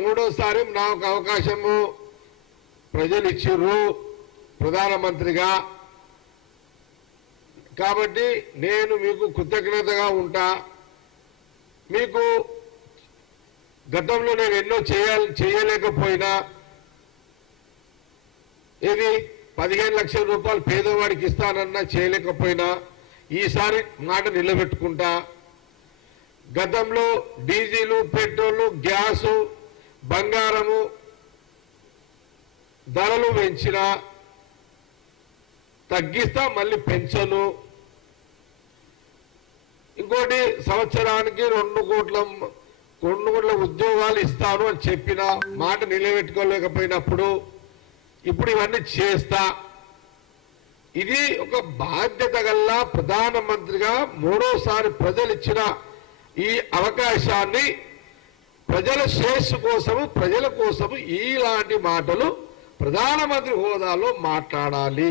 మూడోసారి నాకు అవకాశము ప్రజలు ఇచ్చిర్రు ప్రధానమంత్రిగా, కాబట్టి నేను మీకు కృతజ్ఞతగా ఉంటా. మీకు గతంలో నేను ఎన్నో చేయలేకపోయినా, ఇది 15 లక్షల రూపాయలు పేదవాడికి ఇస్తానన్నా చేయలేకపోయినా ఈసారి మాట నిలబెట్టుకుంటా. గతంలో డీజిలు, పెట్రోలు, గ్యాసు, బంగారము ధరలు పెంచినా తగ్గిస్తా, మళ్ళీ పెంచను. ఇంకోటి సంవత్సరానికి 2 కోట్ల ఉద్యోగాలు ఇస్తాను అని చెప్పిన మాట నిలబెట్టుకోలేకపోయినప్పుడు ఇప్పుడు ఇవన్నీ చేస్తా. ఇది ఒక బాధ్యత గల ప్రధానమంత్రిగా మూడోసారి ప్రజలు ఇచ్చిన ఈ అవకాశాన్ని ప్రజల శ్రేయస్సు కోసము, ప్రజల కోసము ఇలాంటి మాటలు ప్రధానమంత్రి హోదాలో మాట్లాడాలి.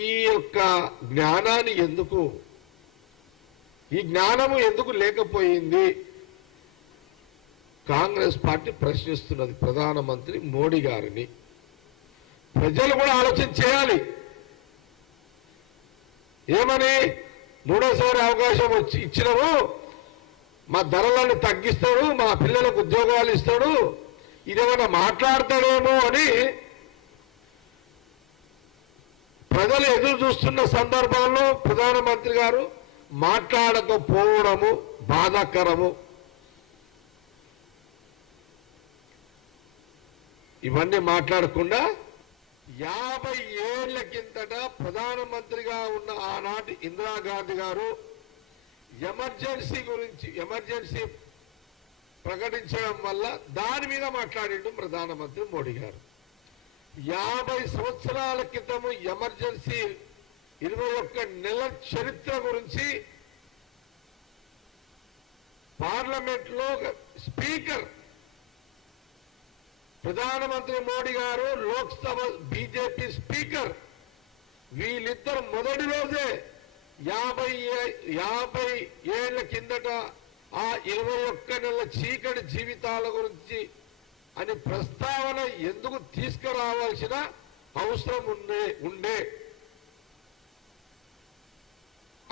ఈ యొక్క జ్ఞానాన్ని ఎందుకు, ఈ జ్ఞానము ఎందుకు లేకపోయింది కాంగ్రెస్ పార్టీ ప్రశ్నిస్తున్నది ప్రధానమంత్రి మోడీ గారిని. ప్రజలు కూడా ఆలోచన చేయాలి. ఏమని మూడోసారి అవకాశం ఇచ్చినాము, మా ధరలను తగ్గిస్తాడు, మా పిల్లలకు ఉద్యోగాలు ఇస్తాడు, ఇదేమన్నా మాట్లాడతాడేమో అని ప్రజలు ఎదురు చూస్తున్న సందర్భంలో ప్రధానమంత్రి గారు మాట్లాడకపోవడము బాధాకరము. ఇవన్నీ మాట్లాడకుండా 50 ఏళ్ల కిందట ప్రధానమంత్రిగా ఉన్న ఆనాటి ఇందిరాగాంధీ గారు ఎమర్జెన్సీ ప్రకటించడం వల్ల దాని మీద మాట్లాడిండు ప్రధానమంత్రి మోడీ గారు. 50 సంవత్సరాల క్రితము ఎమర్జెన్సీ 21 నెలల చరిత్ర గురించి పార్లమెంట్ లో స్పీకర్ ప్రధానమంత్రి మోడీ గారు, లోక్సభ బీజేపీ స్పీకర్, వీళ్ళిద్దరు మొదటి రోజే 50 ఏళ్ల కిందట ఆ 21 నెలల చీకటి జీవితాల గురించి అని ప్రస్తావన ఎందుకు తీసుకురావాల్సిన అవసరం ఉండే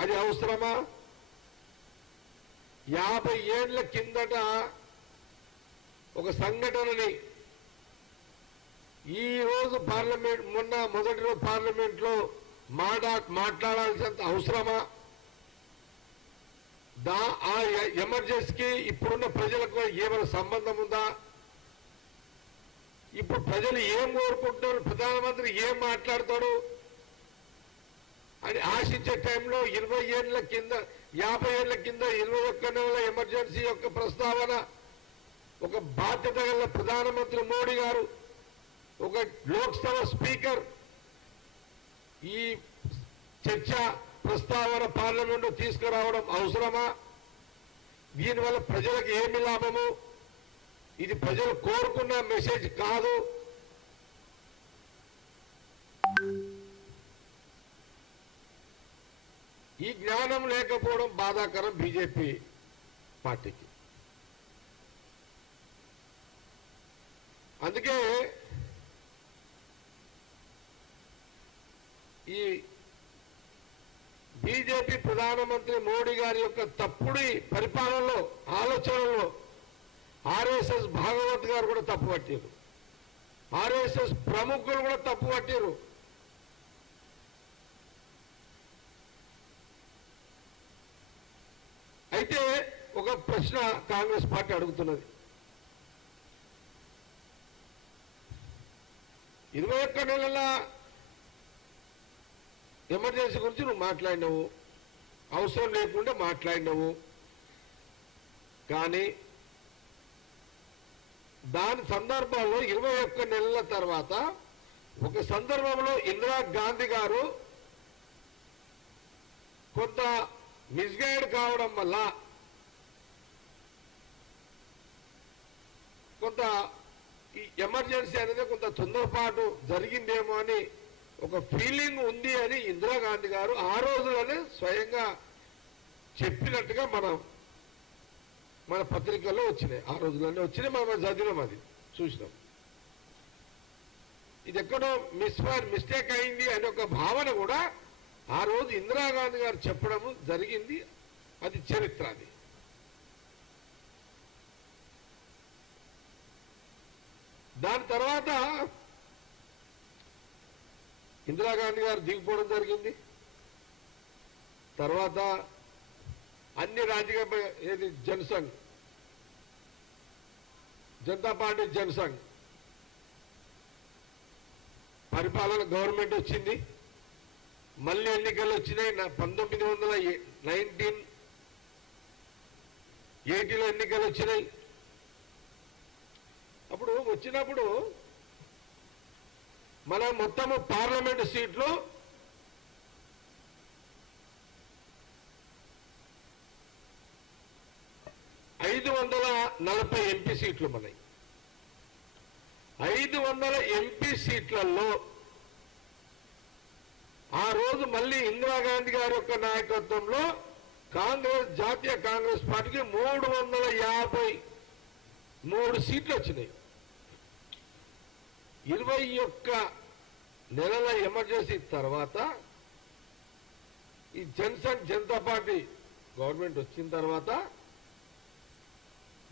అది అవసరమా? 50 ఏళ్ల కిందట ఒక సంఘటనని ఈ రోజు పార్లమెంట్, మొదటి రోజు పార్లమెంట్ లో మాట్లాడాల్సినంత అవసరమా? ఆ ఎమర్జెన్సీకి ఇప్పుడున్న ప్రజలకు ఏమైనా సంబంధం ఉందా? ఇప్పుడు ప్రజలు ఏం కోరుకుంటున్నారు, ప్రధానమంత్రి ఏం మాట్లాడతాడు అని ఆశించే టైంలో 20 ఏళ్ల కింద 50 ఏళ్ల కింద 21 నెలల ఎమర్జెన్సీ యొక్క ప్రస్తావన ఒక బాధ్యత గల ప్రధానమంత్రి మోడీ గారు, ఒక లోక్సభ స్పీకర్ ఈ చర్చ ప్రస్తావన పార్లమెంట్ తీసుకురావడం అవసరమా? దీనివల్ల ప్రజలకు ఏమి లాభము? ఇది ప్రజలు కోరుకున్న మెసేజ్ కాదు. ఈ జ్ఞానం లేకపోవడం బాధాకరం బీజేపీ పార్టీకి. అందుకే ఈ బీజేపీ ప్రధానమంత్రి మోడీ గారి యొక్క తప్పుడు పరిపాలనలో, ఆలోచనలో ఆర్ఎస్ఎస్ భాగవత్ గారు కూడా తప్పు పట్టారు, ఆర్ఎస్ఎస్ ప్రముఖులు కూడా తప్పు పట్టారు. అయితే ఒక ప్రశ్న కాంగ్రెస్ పార్టీ అడుగుతున్నది, 21 నెలల ఎమర్జెన్సీ గురించి నువ్వు మాట్లాడినావు, అవసరం లేకుండా మాట్లాడినావు, కానీ దాని సందర్భంలో 21 నెలల తర్వాత ఒక సందర్భంలో ఇందిరాగాంధీ గారు కొంత మిస్గైడ్ కావడం వల్ల కొంత ఈ ఎమర్జెన్సీ అనేది కొంత తొందరపాటు జరిగిందేమో అని ఒక ఫీలింగ్ ఉంది అని ఇందిరాగాంధీ గారు ఆ రోజులోనే స్వయంగా చెప్పినట్టుగా మనం మన పత్రికల్లో వచ్చినాయి, ఆ రోజులన్నీ వచ్చినాయి, మనం చదివినాం, అది చూసినాం. ఇది ఎక్కడో మిస్టేక్ అయింది అనే ఒక భావన కూడా ఆ రోజు ఇందిరాగాంధీ గారు చెప్పడము జరిగింది. అది చరిత్ర. అది దాని తర్వాత ఇందిరాగాంధీ గారు దిగిపోవడం జరిగింది. తర్వాత అన్ని రాజకీయ ఏది జనసంఘ్, జనతా పార్టీ జనసంఘ్ పరిపాలన గవర్నమెంట్ వచ్చింది. మళ్ళీ ఎన్నికలు వచ్చినాయి. 1980లో ఎన్నికలు వచ్చినాయి. అప్పుడు వచ్చినప్పుడు మన మొత్తము పార్లమెంటు సీట్లు 540 ఎంపీ సీట్లు ఉన్నాయి. 500 ఎంపీ సీట్లలో ఆ రోజు మళ్ళీ ఇందిరాగాంధీ గారి యొక్క నాయకత్వంలో జాతీయ కాంగ్రెస్ పార్టీకి 353 సీట్లు వచ్చినాయి. 21 నెలల ఎమర్జెన్సీ తర్వాత ఈ జనసంఘ్ జనతా పార్టీ గవర్నమెంట్ వచ్చిన తర్వాత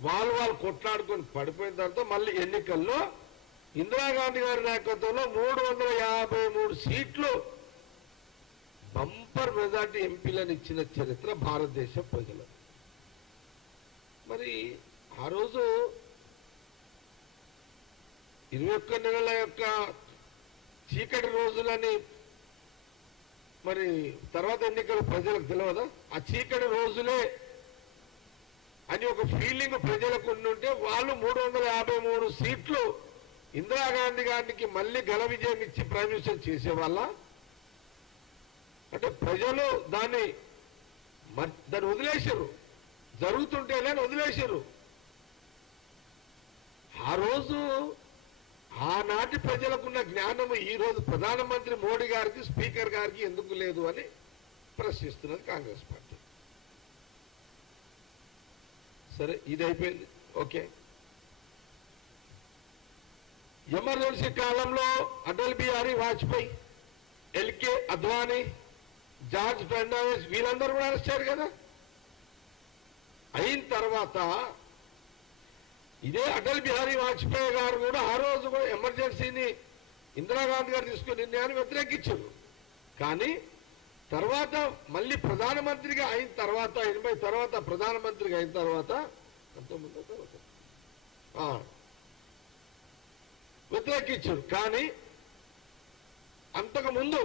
వాళ్ళు కొట్లాడుకొని పడిపోయిన తర్వాత మళ్ళీ ఎన్నికల్లో ఇందిరాగాంధీ గారి నాయకత్వంలో 353 సీట్లు బంపర్ మెజార్టీ ఎంపీలను ఇచ్చిన చరిత్ర భారతదేశ ప్రజలు. మరి ఆ రోజు 21 నెలల యొక్క చీకటి రోజులని మరి తర్వాత ఎన్నికలు ప్రజలకు తెలియదా? ఆ చీకటి రోజులే అని ఒక ఫీలింగ్ ప్రజలకు ఉంటే వాళ్ళు 353 సీట్లు ఇందిరాగాంధీ గారికి మళ్ళీ ఘన విజయం ఇచ్చి ప్రైమ్ మినిస్టర్ చేసేవాళ్ళ అంటే ప్రజలు దాన్ని వదిలేశారు. జరుగుతుంటేనే వదిలేశారు. ఆ రోజు ఆనాటి ప్రజలకున్న జ్ఞానము ఈ రోజు ప్రధానమంత్రి మోడీ గారికి స్పీకర్ గారికి ఎందుకు లేదు అని ప్రశ్నిస్తున్నది కాంగ్రెస్ పార్టీ. సరే, ఇది అయిపోయింది. ఓకే, ఎమర్జెన్సీ కాలంలో Atal Bihari Vajpayee, LK Advani, George Fernandes వీళ్ళందరూ కూడా అరెస్ట్ అయ్యారు కదా. అయిన తర్వాత ఇదే అటల్ బిహారీ వాజ్పేయి గారు కూడా ఆ రోజు కూడా ఎమర్జెన్సీని ఇందిరాగాంధీ గారు తీసుకుని నిర్ణయాన్ని వ్యతిరేకించారు. కానీ తర్వాత మళ్ళీ ప్రధానమంత్రిగా అయిన తర్వాత 80 తర్వాత ప్రధానమంత్రిగా అయిన తర్వాత వ్యతిరేకించారు. కానీ అంతకుముందు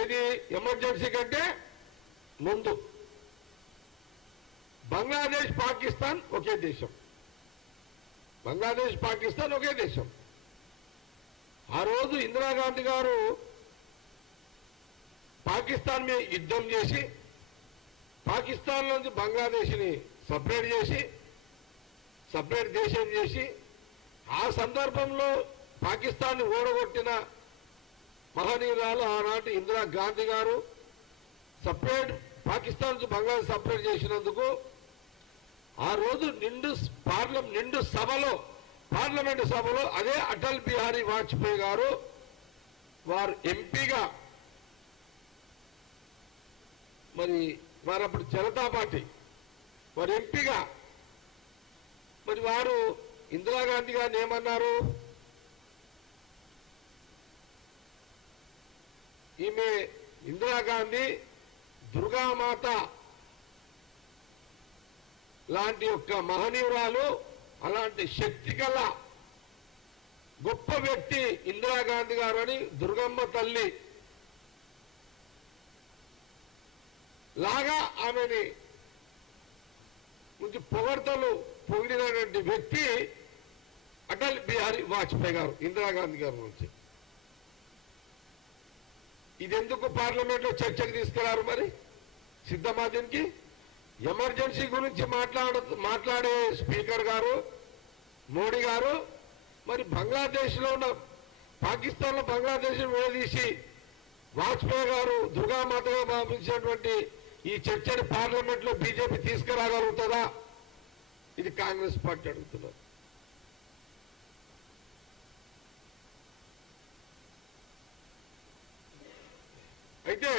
ఏది ఎమర్జెన్సీ కంటే ముందు బంగ్లాదేశ్ పాకిస్తాన్ ఒకే దేశం. బంగ్లాదేశ్ పాకిస్తాన్ ఒకే దేశం. ఆ రోజు ఇందిరాగాంధీ గారు పాకిస్తాన్ మీద యుద్ధం చేసి పాకిస్తాన్ నుంచి బంగ్లాదేశ్ని సపరేట్ దేశం చేసి ఆ సందర్భంలో పాకిస్తాన్ని ఓడగొట్టిన మహనీయురాలు ఆనాటి ఇందిరా గాంధీ గారు సపరేట్ పాకిస్తాన్ నుంచి బంగ్లాదేశ్ సపరేట్ చేసినందుకు ఆ రోజు నిండు పార్లమెంటు సభలో అదే అటల్ బిహారీ వాజ్పేయి గారు వారు ఎంపీగా మరి అప్పుడు జనతా పార్టీ వారు ఎంపీగా మరి వారు ఇందిరాగాంధీ గారిని ఏమన్నారు? ఈమె ఇందిరాగాంధీ దుర్గామాత లాంటి యొక్క మహనీయురాలు, అలాంటి శక్తి గల గొప్ప వ్యక్తి ఇందిరాగాంధీ గారు అని దుర్గమ్మ తల్లి లాగా ఆమెని కొంచెం పొగిడినటువంటి వ్యక్తి అటల్ బిహారీ వాజ్పేయి గారు ఇందిరాగాంధీ గారి నుంచి. ఇదెందుకు పార్లమెంట్ లో చర్చకు తీసుకురారు? మరి సిద్ధమా దీనికి? ఎమర్జెన్సీ గురించి మాట్లాడే స్పీకర్ గారు మోడీ గారు మరి బంగ్లాదేశ్ లో ఉన్న పాకిస్తాన్ లో బంగ్లాదేశ్ విడదీసి వాజ్పేయి గారు దుర్గామాతగా భావించినటువంటి ఈ చర్చని పార్లమెంట్ లో బీజేపీ తీసుకురాగలుగుతుందా ఇది కాంగ్రెస్ పార్టీ అడుగుతున్నారు. అయితే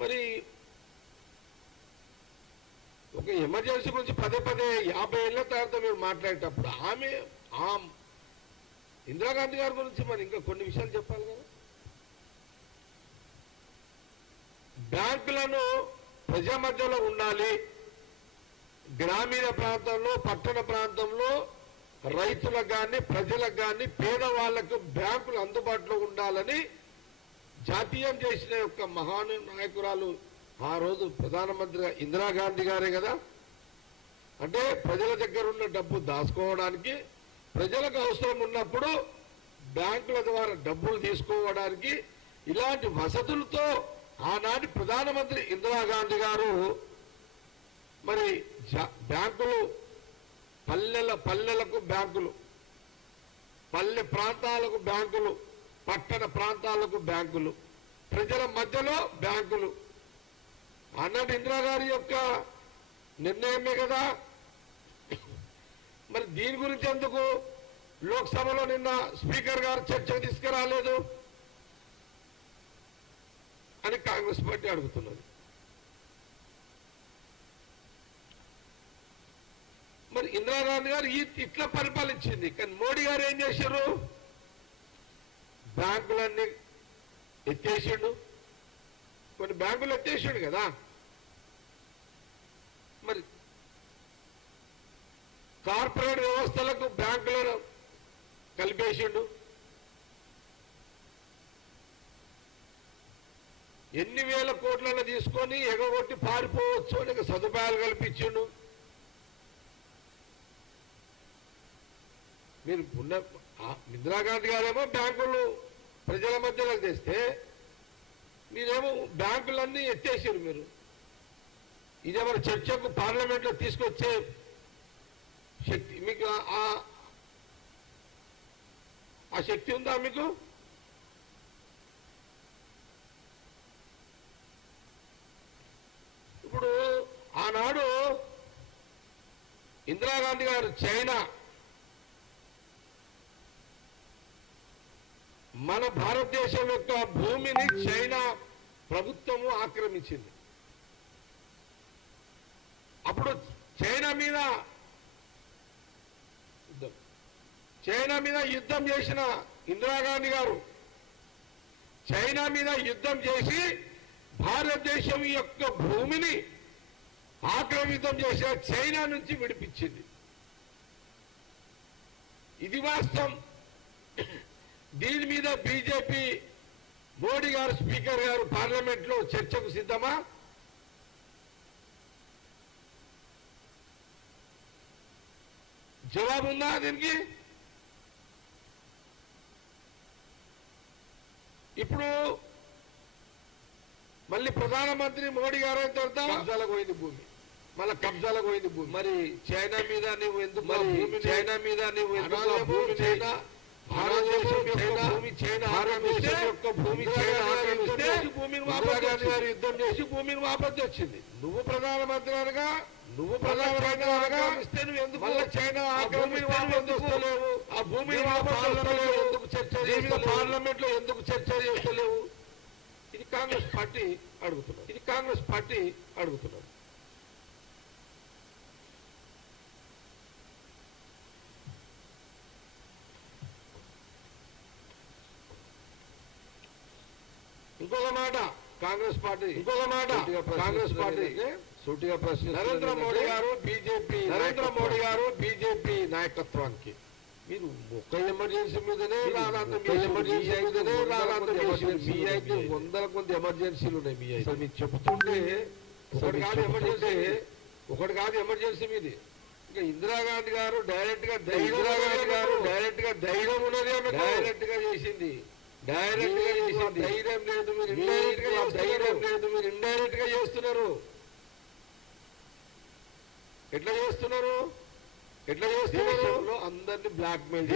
మరి ఒక ఎమర్జెన్సీ గురించి పదే 50 ఏళ్ల తర్వాత మీరు మాట్లాడేటప్పుడు ఆమె ఇందిరాగాంధీ గారి గురించి మరి ఇంకా కొన్ని విషయాలు చెప్పాలి కదా. బ్యాంకులను ప్రజా మధ్యలో ఉండాలి, గ్రామీణ ప్రాంతంలో పట్టణ ప్రాంతంలో రైతులకు కానీ ప్రజలకు కానీ పేదవాళ్లకు బ్యాంకులు అందుబాటులో ఉండాలని జాతీయం చేసిన యొక్క మహాను నాయకురాలు ఆ రోజు ప్రధానమంత్రిగా ఇందిరాగాంధీ గారే కదా. అంటే ప్రజల దగ్గర ఉన్న డబ్బు దాచుకోవడానికి, ప్రజలకు అవసరం ఉన్నప్పుడు బ్యాంకుల ద్వారా డబ్బులు తీసుకోవడానికి ఇలాంటి వసతులతో ఆనాటి ప్రధానమంత్రి ఇందిరాగాంధీ గారు మరి బ్యాంకులు పల్లెలకు బ్యాంకులు, పల్లె ప్రాంతాలకు బ్యాంకులు, పట్టణ ప్రాంతాలకు బ్యాంకులు, ప్రజల మధ్యలో బ్యాంకులు అన్నట్టు ఇందిరాగారి యొక్క నిర్ణయమే కదా. మరి దీని గురించి ఎందుకు లోక్సభలో నిన్న స్పీకర్ గారు చర్చకు తీసుకురాలేదు అని కాంగ్రెస్ పార్టీ అడుగుతున్నది. మరి ఇందిరాగాంధీ గారు ఇట్లా పరిపాలించింది, కానీ మోడీ గారు ఏం చేశారు? బ్యాంకులన్నీ ఎత్తేసిండు, కొన్ని బ్యాంకులు ఎత్తేసాడు కదా. మరి కార్పొరేట్ వ్యవస్థలకు బ్యాంకులను కలిపేసిండు. ఎన్ని వేల కోట్లను తీసుకొని ఎగగొట్టి పారిపోవచ్చు అని సదుపాయాలు కల్పించిండు. మీరు ఇందిరాగాంధీ గారేమో బ్యాంకులు ప్రజల మధ్యలోకి తెస్తే మీరేమో బ్యాంకులన్నీ ఎత్తేసారు. మీరు ఇదేమో చర్చకు పార్లమెంట్లో తీసుకొచ్చే శక్తి మీకు ఆ శక్తి ఉందా మీకు? ఇప్పుడు ఆనాడు ఇందిరాగాంధీ గారు చైనా మన భారతదేశం యొక్క భూమిని చైనా ప్రభుత్వము ఆక్రమించింది. అప్పుడు చైనా మీద యుద్ధం చేసిన ఇందిరాగాంధీ గారు చైనా మీద యుద్ధం చేసి భారతదేశం యొక్క భూమిని ఆక్రమితం చేసిన చైనా నుంచి విడిపించింది. ఇది వాస్తవం. దీని మీద బీజేపీ మోడీ గారు స్పీకర్ గారు పార్లమెంట్ లో చర్చకు సిద్ధమా? జవాబు ఉందా దీనికి? ఇప్పుడు మళ్ళీ ప్రధానమంత్రి మోడీ గారు అయిన తర్వాత కబ్జాలకు పోయింది భూమి, మళ్ళీ కబ్జాలకు పోయింది భూమి. మరి చైనా మీద నువ్వు ఎందుకు చైనా భారతదేశం యొక్క భూమి చైనా భారతదేశం యొక్క భూమి చైనా ఆక్రమిస్తే భూమిని వాపసు యుద్ధం చేసి భూమిని వాపసు వచ్చింది. నువ్వు ప్రధానమంత్రి అనగా ఇస్తే నువ్వు ఎందుకు చైనా భూమిని వాపసు వస్తలేవు? ఆ భూమిని వాపసు ఎందుకు చర్చ పార్లమెంట్ లో ఎందుకు చర్చ చేస్తలేవు? ఇది కాంగ్రెస్ పార్టీ అడుగుతున్నారు. ఇంకొక మాట కాంగ్రెస్ పార్టీ సూటిగా ప్రశ్న నరేంద్ర మోడీ గారు బీజేపీ నాయకత్వానికి మీరు ఒక్క ఎమర్జెన్సీ మీదనే మీఐకి వందల కొద్ది ఎమర్జెన్సీలు ఉన్నాయి. మీ మీకు చెబుతుంటే ఒకటి కాదు ఎమర్జెన్సీ మీది. ఇందిరాగాంధీ గారు డైరెక్ట్ గా ధైర్యం ఉన్నది, డైరెక్ట్ గా చేసింది, ధైర్యం లేదు, మీరు ఇండైరెక్ట్ గా చేస్తున్నారు. ఎట్లా చేస్తున్నారు? దేశంలో అందరినీ బ్లాక్మెయిల్,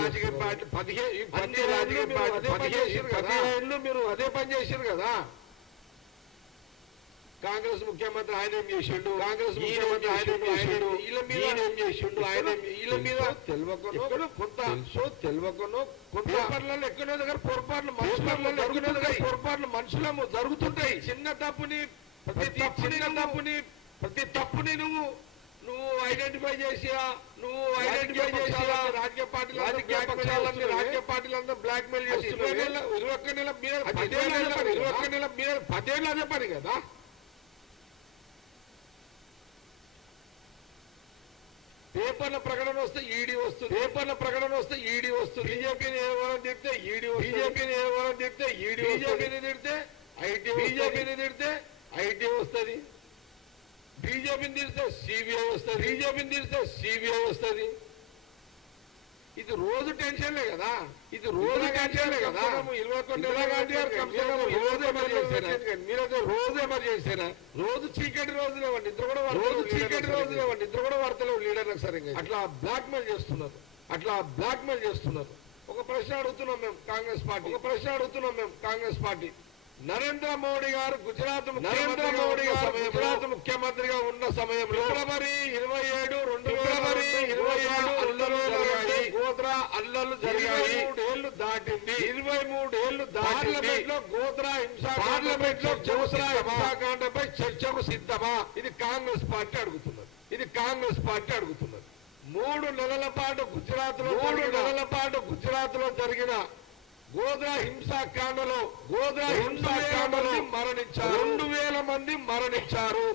రాజకీయ పార్టీ 15 రాజకీయ పార్టీ 15 మీరు అదే పని చేశారు కదా. కాంగ్రెస్ ముఖ్యమంత్రి ఆయన ఏం చేసిండు, కాంగ్రెస్ ముఖ్యమంత్రి ఆయన ఏం చేసిండు, వీళ్ళ మీద తెలియకనో కొంత పేపర్లలో ఎక్కడో దగ్గర పొరపాట్లు మనుషులము జరుగుతుంటాయి. ప్రతి తప్పుని నువ్వు ఐడెంటిఫై చేసియా, రాజకీయ పార్టీలందరూ బ్లాక్ మెయిల్ చేసి 21 నెల మీద 10 ఏళ్ళు అదే పని కదా. పేపర్ల ప్రకటన వస్తే ఈడీ వస్తుంది, బీజేపీని ఏమని తిడితే ఈడీ బీజేపీని తిడితే ఐటీ వస్తుంది, బీజేపీని తిడితే సిబిఐ వస్తుంది. ఇది రోజు టెన్షన్లే కదా, 21 మీరైతే రోజు ఎమర్ చేశారా? రోజు చీకటి రోజులేవండి, నిద్ర కూడా వార్తలేవు లీడర్లకు సరిగ్గా. అట్లా బ్లాక్మెయిల్ చేస్తున్నారు. ఒక ప్రశ్న అడుగుతున్నాం మేము కాంగ్రెస్ పార్టీ, నరేంద్ర మోడీ గారు గుజరాత్ ముఖ్యమంత్రిగా ఉన్న సమయంలో ఫిబ్రవరి 27, 2007 గోద్రా అల్లర్లు జరిగాయి. 23 ఏళ్లు దాటింది. గోద్రా హింసాకాండపై చర్చకు సిద్ధమా? ఇది కాంగ్రెస్ పార్టీ అడుగుతున్నది. 3 నెలల పాటు గుజరాత్ లో జరిగిన గోద్రా హింసాకాండలో మరణించారు. 2000 మంది మరణించారు.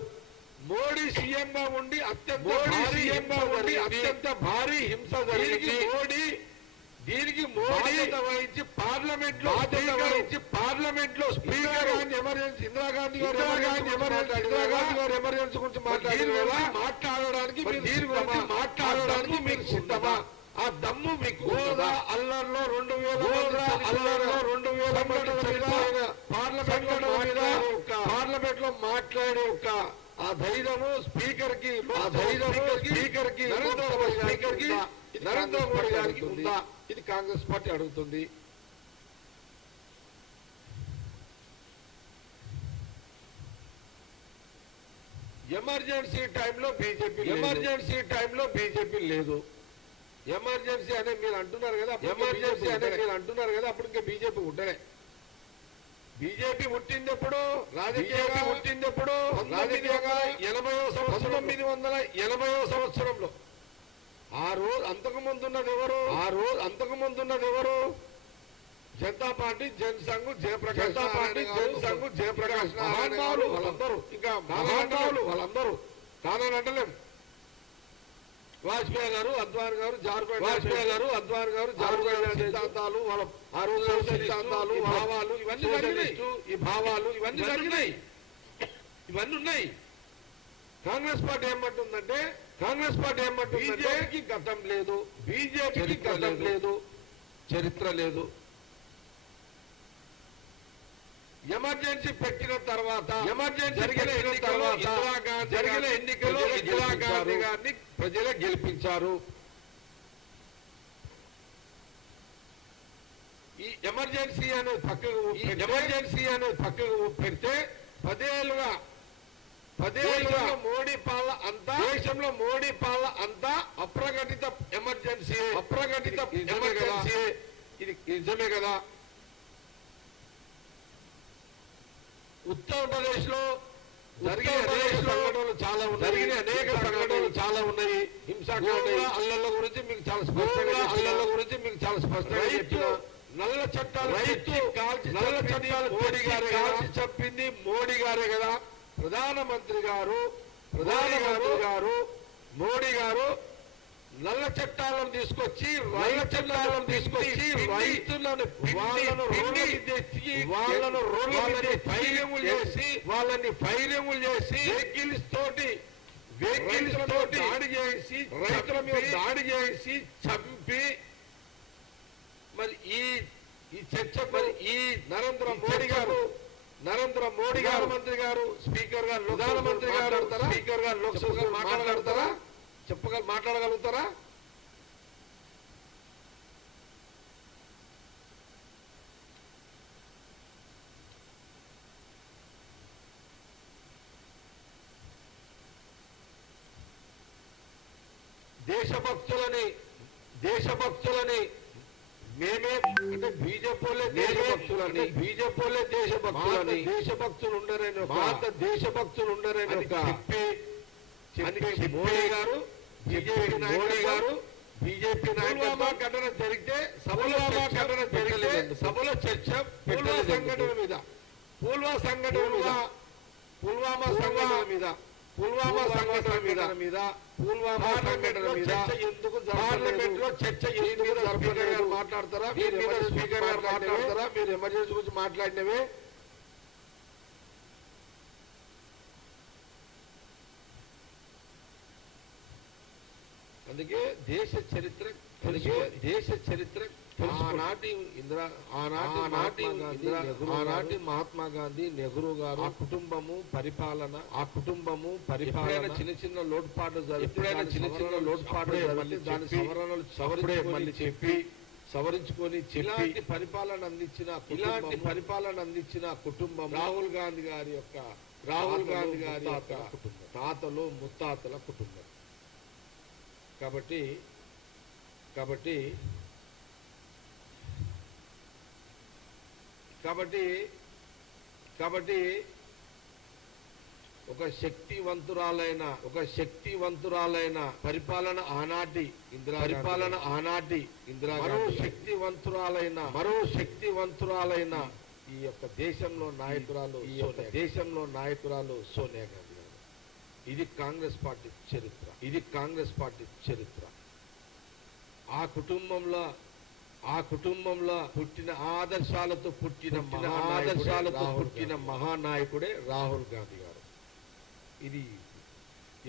మోడీ సీఎంగా ఉండి అత్యంత భారీ హింస జరిగింది. దీనికి మోడీ వహించి పార్లమెంట్ లో స్పీకర్ ఎమర్జెన్సీ ఇందిరాగాంధీ గారు ఎమర్జెన్సీ గురించి మాట్లాడడానికి మీరు సిద్ధమా? ఆ దమ్ము మీకు అల్లర్లో 2000 పార్లమెంట్ లో మాట్లాడే ఒక ఆ ధైర్యము స్పీకర్ కి నరేంద్ర మోడీ గారికి ఉందా? ఇది కాంగ్రెస్ పార్టీ అడుగుతుంది. ఎమర్జెన్సీ టైంలో బీజేపీ లేదు. ఎమర్జెన్సీ అనే మీరు అంటున్నారు కదా, అప్పుడు ఇంకా బీజేపీ ఉంటనే. బీజేపీ పుట్టిందెప్పుడు, రాజకీయంగా 1980వ సంవత్సరంలో. ఆ రోజు అంతకుముందున్నది ఎవరు? జనతా పార్టీ, జనసంఘ్, జయప్రకాష్ నారాయణ వాళ్ళందరూ, ఇంకా వాళ్ళందరూ కాదని అంటలేం. వాజ్పేయి గారు, అద్వానీ గారు, జార్ఖండ్ సిద్ధాంతాలు, వాళ్ళ ఆ రోజు సిద్ధాంతాలు, భావాలు ఇవన్నీ జరిగినాయి. ఇవన్నీ ఉన్నాయి. కాంగ్రెస్ పార్టీ ఏమంటుందంటే బీజేపీకి గతం లేదు, చరిత్ర లేదు. ఎమర్జెన్సీ పెట్టిన తర్వాత జరిగిన ఎన్నికల్లో ఇందిరాగాంధీ గారిని ప్రజలే గెలిపించారు. ఈ ఎమర్జెన్సీ అనేది పక్కకు పెడితే 10 ఏళ్ళుగా మోడీ పాలన అంతా, దేశంలో మోడీ పాలన అంతా అప్రకటిత ఎమర్జెన్సీ. ఇది నిజమే కదా. ఉత్తరప్రదేశ్ లో జరిగిన అనేక సంఘటనలు చాలా ఉన్నాయి. హింసాకాండ అల్లర్ల గురించి మీకు చాలా స్పష్టంగా చెప్పిన నల్ల చట్టాలు చెప్పింది మోడీ గారే కదా. ప్రధానమంత్రి గారు మోడీ గారు నల్ల చట్టాలను తీసుకొచ్చి రైతులను వాళ్ళని ఫైరింగులు చేసి వెహికల్స్ తోటి వెహికల్స్తో దాడి చేసి రైతుల మీద దాడి చేసి చంపి మరి ఈ చర్చ మరి ఈ నరేంద్ర మోడీ గారు మంత్రి గారు స్పీకర్ గారు ప్రధానమంత్రి గారు స్పీకర్ గారు లోక్సభ మాట్లాడగలుగుతారా మాట్లాడగలుగుతారా? దేశభక్తులని మేమే అంటే బీజేపీలే దేశభక్తులు ఉండరని భారత దేశభక్తులు ఉండరని చెప్పి మోడీ గారు బీజేపీ నాయకులు ఘటన జరిగితే సభలో చర్చ పుల్వామా సంఘటన మీద ఎందుకు పార్లమెంట్ లో చర్చ మాట్లాడతారా? స్పీకర్ గారు మాట్లాడతారా? మీరు ఎమర్జెన్సీ గురించి మాట్లాడినవే అందుకే దేశ చరిత్ర ఆనాటి మహాత్మా గాంధీ నెహ్రూ గారు ఆ కుటుంబము పరిపాలన చిన్న చిన్న లోటుపాట్లు మళ్ళీ దాని సవరణలు మళ్ళీ సవరించుకొని ఇలాంటి పరిపాలన అందించిన కుటుంబం రాహుల్ గాంధీ గారి యొక్క తాతలు ముత్తాతల కుటుంబం. కాబట్టి ఒక శక్తివంతురాలైన పరిపాలన ఆనాటి ఇందిరా మరో శక్తివంతురాలైన ఈ యొక్క దేశంలో నాయకురాలు సోనియా గాంధీ గారు. ఇది కాంగ్రెస్ పార్టీ చరిత్ర. ఆ కుటుంబంలో పుట్టిన ఆదర్శాలతో పుట్టిన మహానాయకుడే రాహుల్ గాంధీ గారు. ఇది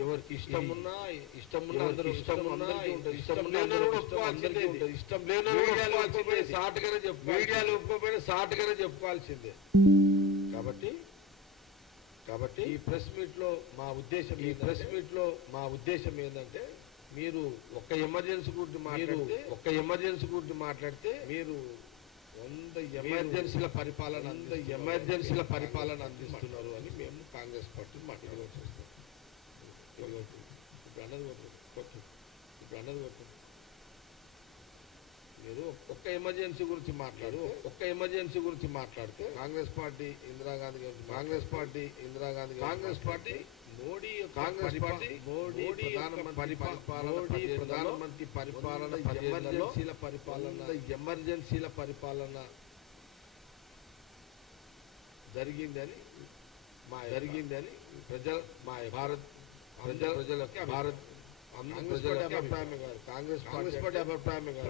ఎవరికి ఇష్టం లేని సాటుగానే చెప్పుకోవాల్సిందే. కాబట్టి ఈ ప్రెస్ మీట్ లో మా ఉద్దేశం ఏంటంటే మీరు ఒక్క ఎమర్జెన్సీ గురించి మాట్లాడితే మీరు 100 ఎమర్జెన్సీల పరిపాలన అందిస్తున్నారు అని మేము కాంగ్రెస్ పార్టీ మాట్లాడుతున్నాం. ఇప్పుడు అన్నది మీరు ఒక్క ఎమర్జెన్సీ గురించి మాట్లాడితే కాంగ్రెస్ పార్టీ ఇందిరా గాంధీ మోడీ ప్రధానమంత్రి పరిపాలన ఎమర్జెన్సీల పరిపాలన జరిగిందని ప్రజలకి అభిప్రాయమే కాదు. కాంగ్రెస్ పార్టీ అభిప్రాయమే కాదు.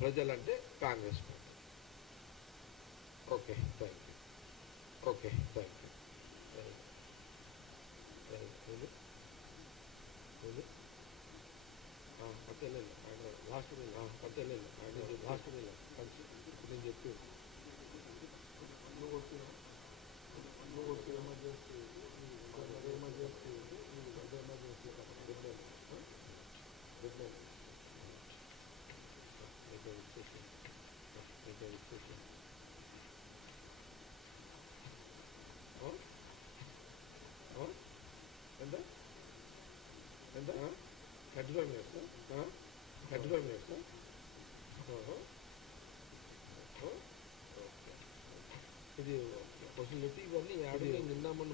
ప్రజలంటే Congress party. Okay, thank you. Last నేను చెప్పి ఎంత 35 minutes. ఇది ఫెసిలిటీ ఇవన్నీ నిన్న మొన్న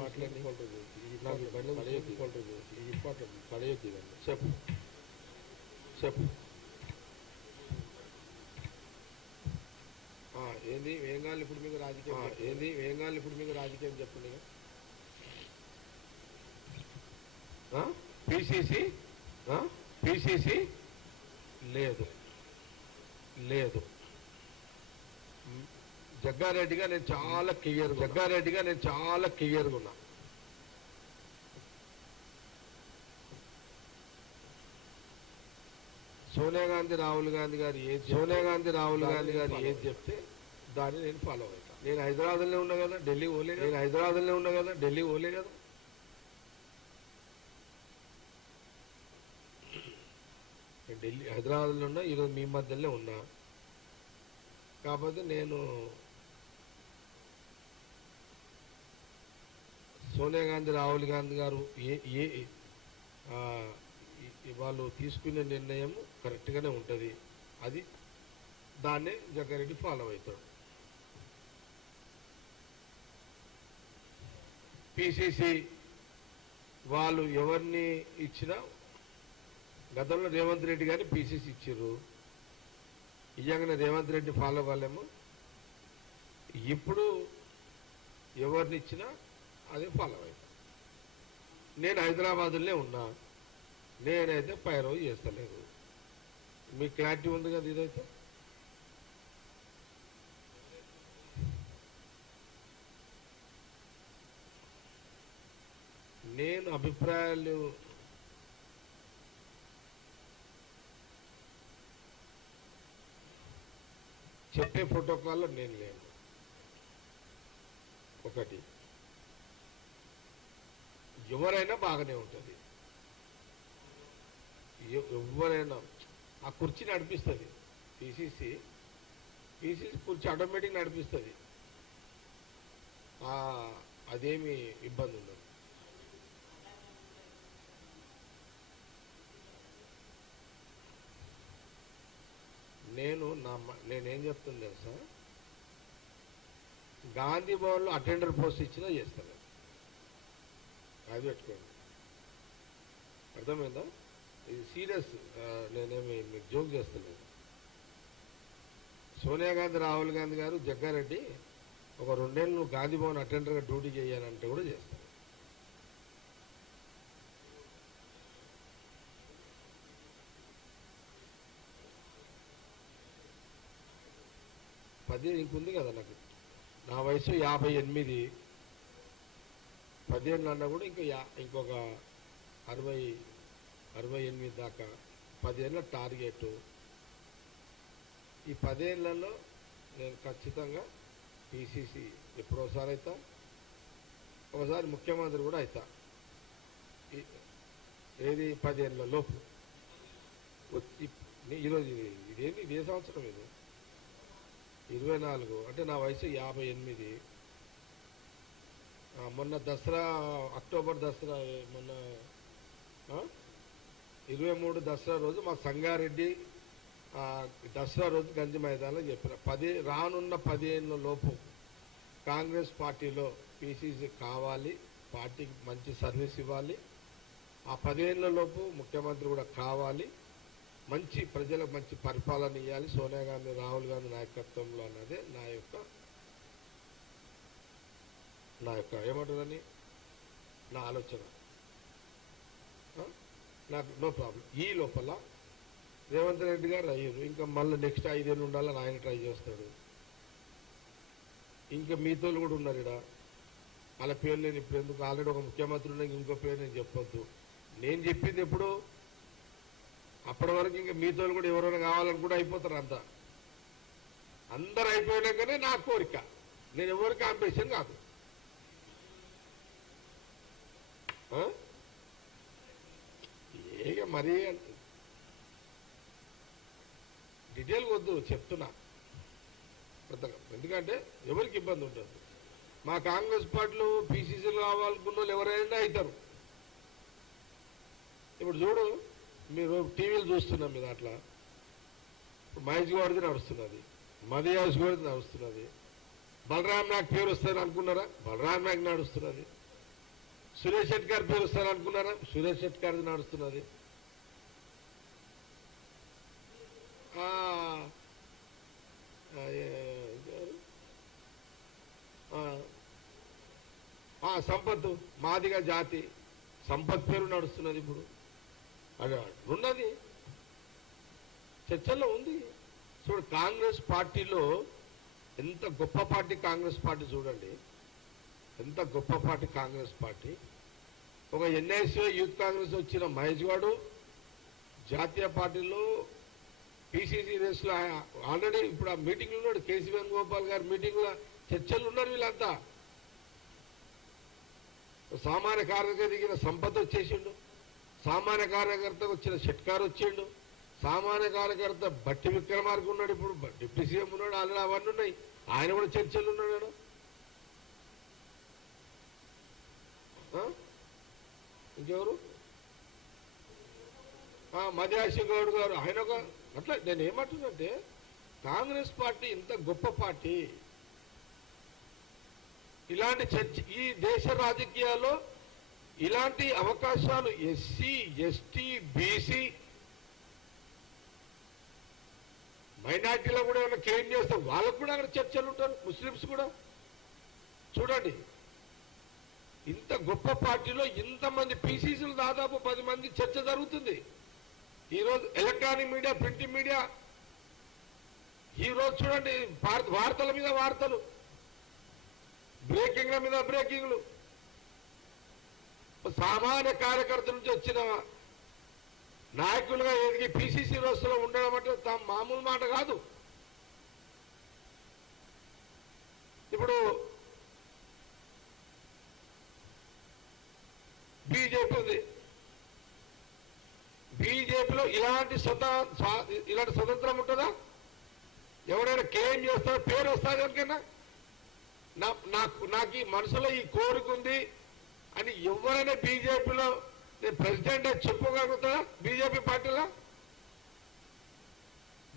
మాట్లాడుకుంటుంది. నాకు పడేయొద్దు, ఇది ఇంపార్టెంట్. పడేయొద్దు ఇవన్నీ. చెప్పు ఏంది ఏం కావాలి ఇప్పుడు మీకు రాజకీయం చెప్పండి. పిసిసి లేదు జగ్గారెడ్డిగా నేను చాలా క్లియర్గా ఉన్నా. సోనియా గాంధీ రాహుల్ గాంధీ గారు ఏది చెప్తే దాన్ని నేను ఫాలో అవుతాను. నేను హైదరాబాద్లోనే ఉన్నా కదా, ఢిల్లీ పోలే కదా. నేను హైదరాబాద్లో ఉన్నా, ఈరోజు మీ మధ్యలోనే ఉన్నా. కాకపోతే నేను సోనియా గాంధీ రాహుల్ గాంధీ గారు వాళ్ళు తీసుకునే నిర్ణయం కరెక్ట్గానే ఉంటుంది. అది దాన్నే జగ్గారెడ్డి ఫాలో అవుతాడు. పిసిసి వాళ్ళు ఎవరిని ఇచ్చినా, గతంలో రేవంత్ రెడ్డి గారిని పిసిసి ఇచ్చారు, ఇయ్యంగానే రేవంత్ రెడ్డి ఫాలో కాలేము. ఇప్పుడు ఎవరిని ఇచ్చినా అదే ఫాలో అవుతాం. నేను హైదరాబాద్లోనే ఉన్నా, నేనైతే పైరవ్ చేస్తలేదు. మీకు క్లారిటీ ఉంది కదా. ఇదైతే నేను అభిప్రాయాలు చెప్పే ప్రోటోకాల్లో నేను లేను. ఒకటి, ఎవరైనా బాగానే ఉంటుంది, ఎవరైనా ఆ కుర్చీ నడిపిస్తుంది. పిసిసి కుర్చీ ఆటోమేటిక్ నడిపిస్తుంది, అదేమి ఇబ్బంది ఉండదు. నేనేం చెప్తుంది తెలుసా, గాంధీ భవన్లో అటెండర్ పోస్ట్ ఇచ్చినా చేస్తాను. అది పెట్టుకోండి, అర్థమైందా? ఇది సీరియస్, నేనేమి మీకు జోక్ చేస్తలేదు. సోనియా గాంధీ రాహుల్ గాంధీ గారు జగ్గారెడ్డి ఒక 2 ఏళ్ళు నువ్వు గాంధీ భవన్ అటెండర్గా డ్యూటీ చేయాలంటే కూడా చేస్తాను. ఇంకుంది కదా నాకు, నా వయసు 58, 10 ఏళ్ళు అన్నా కూడా ఇంకొక 68 దాకా 10 ఏళ్ళ టార్గెట్. ఈ 10 ఏళ్లలో నేను ఖచ్చితంగా పిసిసి ఎప్పుడోసారి అవుతా, ఒకసారి ముఖ్యమంత్రి కూడా అవుతా. ఏది 10 ఏళ్ళ లోపు. ఈరోజు ఇదే సంవత్సరం, ఇది 24, అంటే నా వయసు 58. మొన్న దసరా, అక్టోబర్ దసరా, మొన్న 23 దసరా రోజు మా సంగారెడ్డి దసరా రోజు గంజి మైదానంలో చెప్పిన, రానున్న 10 ఏళ్ళ లోపు కాంగ్రెస్ పార్టీలో పిసిసి కావాలి, పార్టీకి మంచి సర్వీస్ ఇవ్వాలి, ఆ 10 ఏళ్ళ లోపు ముఖ్యమంత్రి కూడా కావాలి, మంచి ప్రజలకు మంచి పరిపాలన ఇవ్వాలి సోనియా గాంధీ రాహుల్ గాంధీ నాయకత్వంలో అన్నదే నా యొక్క ఏమంటుందని నా ఆలోచన. నాకు నో ప్రాబ్లం. ఈ లోపల రేవంత్ రెడ్డి గారు అయ్యారు, ఇంకా మళ్ళీ నెక్స్ట్ 5 ఏళ్ళు ఉండాలని ఆయన ట్రై చేస్తాడు. ఇంకా మీతో కూడా ఉన్నారు ఇక్కడ, వాళ్ళ పేరు నేను ఇప్పుడు ఎందుకు, ఆల్రెడీ ఒక ముఖ్యమంత్రి ఉన్న ఇంకో పేరు నేను చెప్పొద్దు. నేను చెప్పింది ఎప్పుడు, అప్పటి వరకు ఇంకా మీతో కూడా ఎవరైనా కావాలని కూడా అయిపోతారు. అందరు అయిపోయినాకనే నా కోరిక, నేను ఎవరికి కాంపిటీషన్ కాదు. ఏక మరీ డీటెయిల్ వద్దు, చెప్తున్నా. ఎందుకంటే ఎవరికి ఇబ్బంది ఉంటుంది. మా కాంగ్రెస్ పార్టీలో పిసిసిలు కావాలనుకున్న వాళ్ళు ఎవరైనా అవుతారు. ఇప్పుడు చూడు, మీరు టీవీలు చూస్తున్నాం, మీరు అట్లా మహేష్ గౌడ్ది నడుస్తున్నది, మదియాస్ గౌడ్ది నడుస్తున్నది, బలరాం నాయక్ పేరు వస్తుంది అనుకున్నారా, బలరాం నాయక్ నడుస్తున్నది. సురేష్ శెట్టి గారి పేరు వస్తారు అనుకున్నారా, సురేష్ శెట్టి గారిది నడుస్తున్నది. సంపత్ మాదిగా జాతి సంపత్ పేరు నడుస్తున్నది. ఇప్పుడు అది ఉన్నది, చర్చల్లో ఉంది. చూడు, కాంగ్రెస్ పార్టీలో ఎంత గొప్ప పార్టీ కాంగ్రెస్ పార్టీ చూడండి, ఎంత గొప్ప పార్టీ కాంగ్రెస్ పార్టీ. ఒక ఎన్ఐసి యూత్ కాంగ్రెస్ వచ్చిన మహేష్ గారు జాతీయ పార్టీలో పిసిసి రేసులో ఆల్రెడీ ఇప్పుడు ఆ మీటింగ్లో ఉన్నాడు. కేసీ వేణుగోపాల్ గారి మీటింగ్లో చర్చలు ఉన్నారు. వీళ్ళంతా సామాన్య కార్యకర్త దిగిన సంపత్ వచ్చేసిండు, సామాన్య కార్యకర్త వచ్చిన షెట్కార్ వచ్చిండు, సామాన్య కార్యకర్త బట్టి విక్రమార్క ఉన్నాడు, ఇప్పుడు డిప్యూటీ సీఎం ఉన్నాడు, ఆల్రెడీ అవన్నీ ఉన్నాయి. ఆయన కూడా చర్చలు ఉన్నాడు. ఇంకెవరు మధ్యాసి గౌడ్ గారు, ఆయన ఒక అట్లా. నేను ఏమంటున్నంటే కాంగ్రెస్ పార్టీ ఇంత గొప్ప పార్టీ, ఇలాంటి చర్చ ఈ దేశ రాజకీయాల్లో ఇలాంటి అవకాశాలు ఎస్సీ ఎస్టీ బీసీ మైనార్టీలో కూడా ఏమైనా క్లెయిమ్ చేస్తారు, వాళ్ళకు కూడా అక్కడ చర్చలు ఉంటారు. ముస్లిమ్స్ కూడా చూడండి, ఇంత గొప్ప పార్టీలో ఇంతమంది పీసీసీలు దాదాపు 10 మంది చర్చ జరుగుతుంది. ఈరోజు ఎలక్ట్రానిక్ మీడియా, ప్రింటింగ్ మీడియా, ఈరోజు చూడండి వార్తల మీద వార్తలు, బ్రేకింగ్ల మీద బ్రేకింగ్లు. సామాన్య కార్యకర్త నుంచి వచ్చిన నాయకులుగా ఎదిగి పిసిసి రోజులో ఉండడం అంటే మామూలు మాట కాదు. ఇప్పుడు బీజేపీ ఉంది, బీజేపీలో ఇలాంటి స్వతంత్రం ఉంటుందా? ఎవరైనా క్లెయిమ్ చేస్తారో పేరు వస్తుంది ఎవరికైనా, నాకు ఈ మనసులో ఈ కోరిక ఉంది అని ఎవరైనా బీజేపీలో నేను ప్రెసిడెంట్ చెప్పగలుగుతారా? బీజేపీ పార్టీలో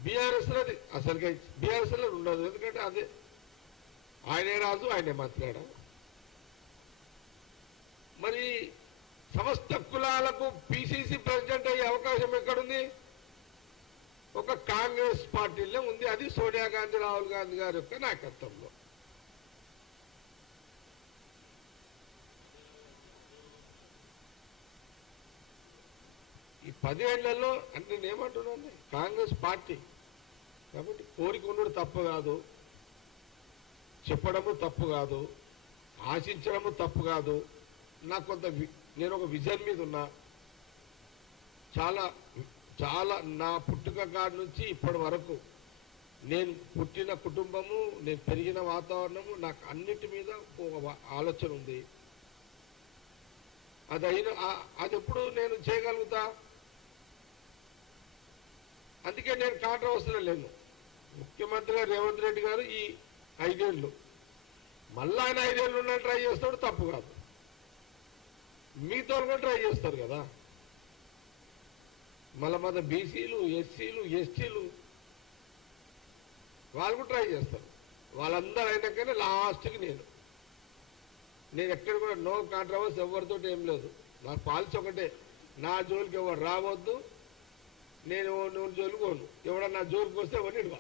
బీఆర్ఎస్ లో అసలుగా బీఆర్ఎస్ లో ఉండదు. ఎందుకంటే అదే ఆయనే రాజు, ఆయనే మాట్లాడా. మరి సమస్త కులాలకు పిసిసి ప్రెసిడెంట్ అయ్యే అవకాశం ఎక్కడుంది? ఒక కాంగ్రెస్ పార్టీలో ఉంది. అది సోనియా గాంధీ, రాహుల్ గాంధీ గారి యొక్క నాయకత్వంలో. ఈ 10 ఏళ్లలో అంటే నేనేమంటున్నాను, కాంగ్రెస్ పార్టీ కాబట్టి కోరిక ఉండడం తప్పు కాదు, చెప్పడము తప్పు కాదు, ఆశించడము తప్పు కాదు. నాకు కొంత నేను ఒక విజన్ మీద ఉన్నా. చాలా చాలా నా పుట్టుక కాడి నుంచి ఇప్పటి వరకు నేను పుట్టిన కుటుంబము, నేను పెరిగిన వాతావరణము, నాకు అన్నిటి మీద ఒక ఆలోచన ఉంది. అది ఎప్పుడు నేను చేయగలుగుతా. అందుకే నేను కాంట్రవర్సీలో లేను. ముఖ్యమంత్రిగా రేవంత్ రెడ్డి గారు ఈ 5 ఏళ్ళు మళ్ళీ ఆయన 5 ఏళ్ళు ఉన్న ట్రై చేస్తాడు, తప్పు కాదు. మీతో కూడా ట్రై చేస్తారు కదా. మళ్ళీ మన బీసీలు, ఎస్సీలు, ఎస్టీలు వాళ్ళు కూడా ట్రై చేస్తారు. వాళ్ళందరూ అయినాకనే లాస్ట్కి నేను ఎక్కడ కూడా నో కాంట్రవర్సీ, ఎవరితో ఏం లేదు. నాకు పాలసీ ఒకటే, నా జోలికి ఎవరు రావద్దు, నేను జోలికి పోను. ఎవడన్నా జోలికి వస్తే ఎవరిని ఇడవ.